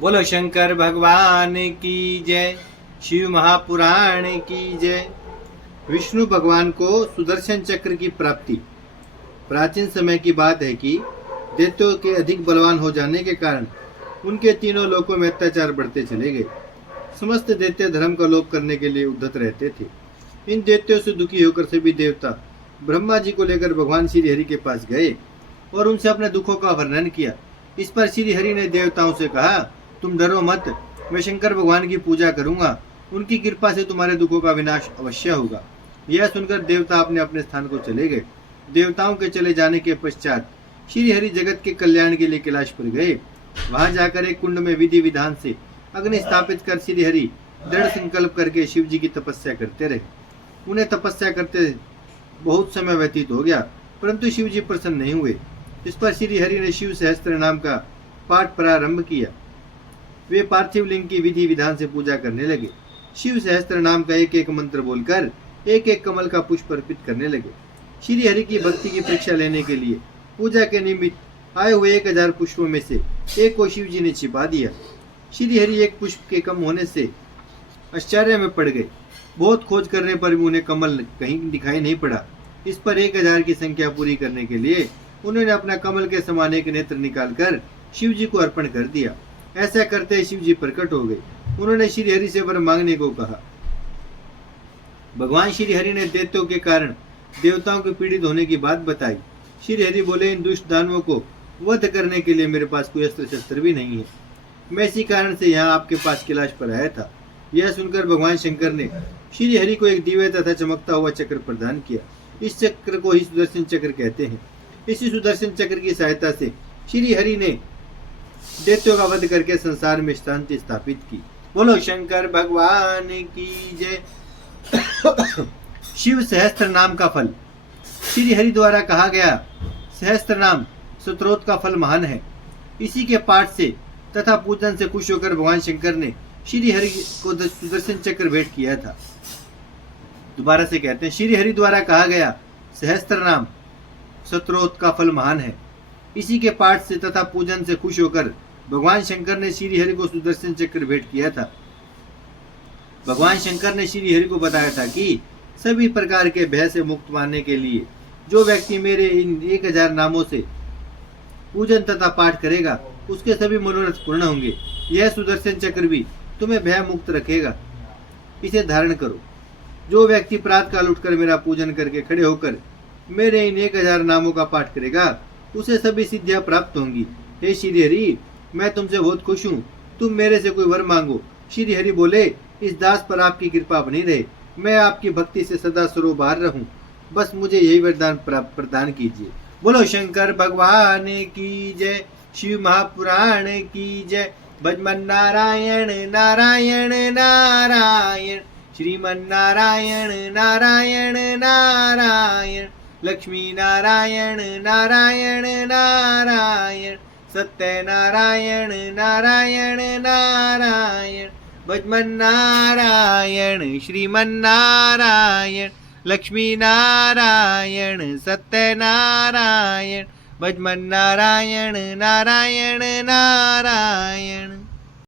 बोलो शंकर भगवान की जय। शिव महापुराण की जय। विष्णु भगवान को सुदर्शन चक्र की प्राप्ति। प्राचीन समय की बात है कि दैत्यों के अधिक बलवान हो जाने के कारण उनके तीनों लोकों में अत्याचार बढ़ते चले गए। समस्त दैत्य धर्म का लोप करने के लिए उद्धत रहते थे। इन दैत्यों से दुखी होकर सभी देवता ब्रह्मा जी को लेकर भगवान श्री हरि के पास गए और उनसे अपने दुखों का वर्णन किया। इस पर श्री हरि ने देवताओं से कहा, तुम डरो मत, मैं शंकर भगवान की पूजा करूंगा, उनकी कृपा से तुम्हारे दुखों का विनाश अवश्य होगा। यह सुनकर देवता अपने अपने स्थान को चले गए। देवताओं के चले जाने के पश्चात श्री हरि जगत के कल्याण के लिए कैलाश पर गए। वहां जाकर एक कुंड में विधि विधान से अग्नि स्थापित कर श्री हरि दृढ़ संकल्प करके शिव जी की तपस्या करते रहे। उन्हें तपस्या करते बहुत समय व्यतीत हो गया, परंतु शिव जी प्रसन्न नहीं हुए। इस पर श्री हरि ने शिव सहस्त्र नाम का पाठ प्रारंभ किया। वे पार्थिव लिंग की विधि विधान से पूजा करने लगे। शिव सहस्त्र नाम का एक एक मंत्र बोलकर एक एक कमल का पुष्प अर्पित करने लगे। श्री हरि की भक्ति की परीक्षा लेने के लिए पूजा के निमित्त आए हुए 1000 पुष्पों में से एक को शिव जी ने छिपा दिया। श्री हरि एक पुष्प के कम होने से आश्चर्य में पड़ गए। बहुत खोज करने पर भी उन्हें कमल कहीं दिखाई नहीं पड़ा। इस पर 1000 की संख्या पूरी करने के लिए उन्होंने अपना कमल के समान एक नेत्र निकालकर शिव जी को अर्पण कर दिया। ऐसा करते शिव जी प्रकट हो गए। उन्होंने श्री हरि से वर मांगने को कहा। भगवान श्री हरि ने दैत्यों के कारण देवताओं के पीड़ित होने की बात बताई। श्री हरि बोले, इन दुष्ट दानवों को वध करने के लिए मेरे पास कोई अस्त्र शस्त्र भी नहीं है। मैं इसी कारण से यहाँ आपके पास कैलाश पर आया था। यह सुनकर भगवान शंकर ने श्री हरि को एक दिव्य तथा चमकता हुआ चक्र प्रदान किया। इस चक्र को ही सुदर्शन चक्र कहते हैं। इसी सुदर्शन चक्र की सहायता से श्री हरि ने दैत्यों का वध करके संसार में शांति स्थापित की। बोलो शंकर भगवान की जय। शिव सहस्त्र नाम का फल। श्री हरि द्वारा कहा गया सहस्त्र नाम स्तोत्र का फल महान है। इसी के पाठ से तथा पूजन से खुश होकर भगवान शंकर ने श्री हरि को सुदर्शन चक्र भेंट किया था। दोबारा से कहते हैं, श्री हरि द्वारा कहा गया सहस्त्र नाम स्तोत्र का फल महान है। इसी के पाठ से तथा पूजन से खुश होकर भगवान शंकर ने श्री हरि को सुदर्शन चक्र भेंट किया था। भगवान शंकर ने श्री हरि को बताया था कि सभी प्रकार के भय से मुक्त पाने के लिए जो व्यक्ति मेरे इन 1000 नामों से पूजन तथा पाठ करेगा उसके सभी मनोरथ पूर्ण होंगे। यह सुदर्शन चक्र भी तुम्हें भय मुक्त रखेगा। इसे धारण करो। जो व्यक्ति प्रातः काल उठकर मेरा पूजन करके खड़े होकर मेरे इन 1000 नामों का पाठ करेगा उसे सभी सिद्धियां प्राप्त होंगी। हे श्री हरि, मैं तुमसे बहुत खुश हूँ, तुम मेरे से कोई वर मांगो। श्री हरि बोले, इस दास पर आपकी कृपा बनी रहे, मैं आपकी भक्ति से सदा सरोबार रहूं, बस मुझे यही वरदान प्रदान कीजिए। बोलो शंकर भगवान की जय। शिव महापुराण की जय। भजमन नारायण नारायण नारायण, श्रीमन नारायण नारायण नारायण, लक्ष्मी नारायण नारायण नारायण, सत्य नारायण नारायण नारायण, भजमन नारायण श्रीमन नारायण, लक्ष्मी नारायण सत्य नारायण, भजमन नारायण नारायण नारायण।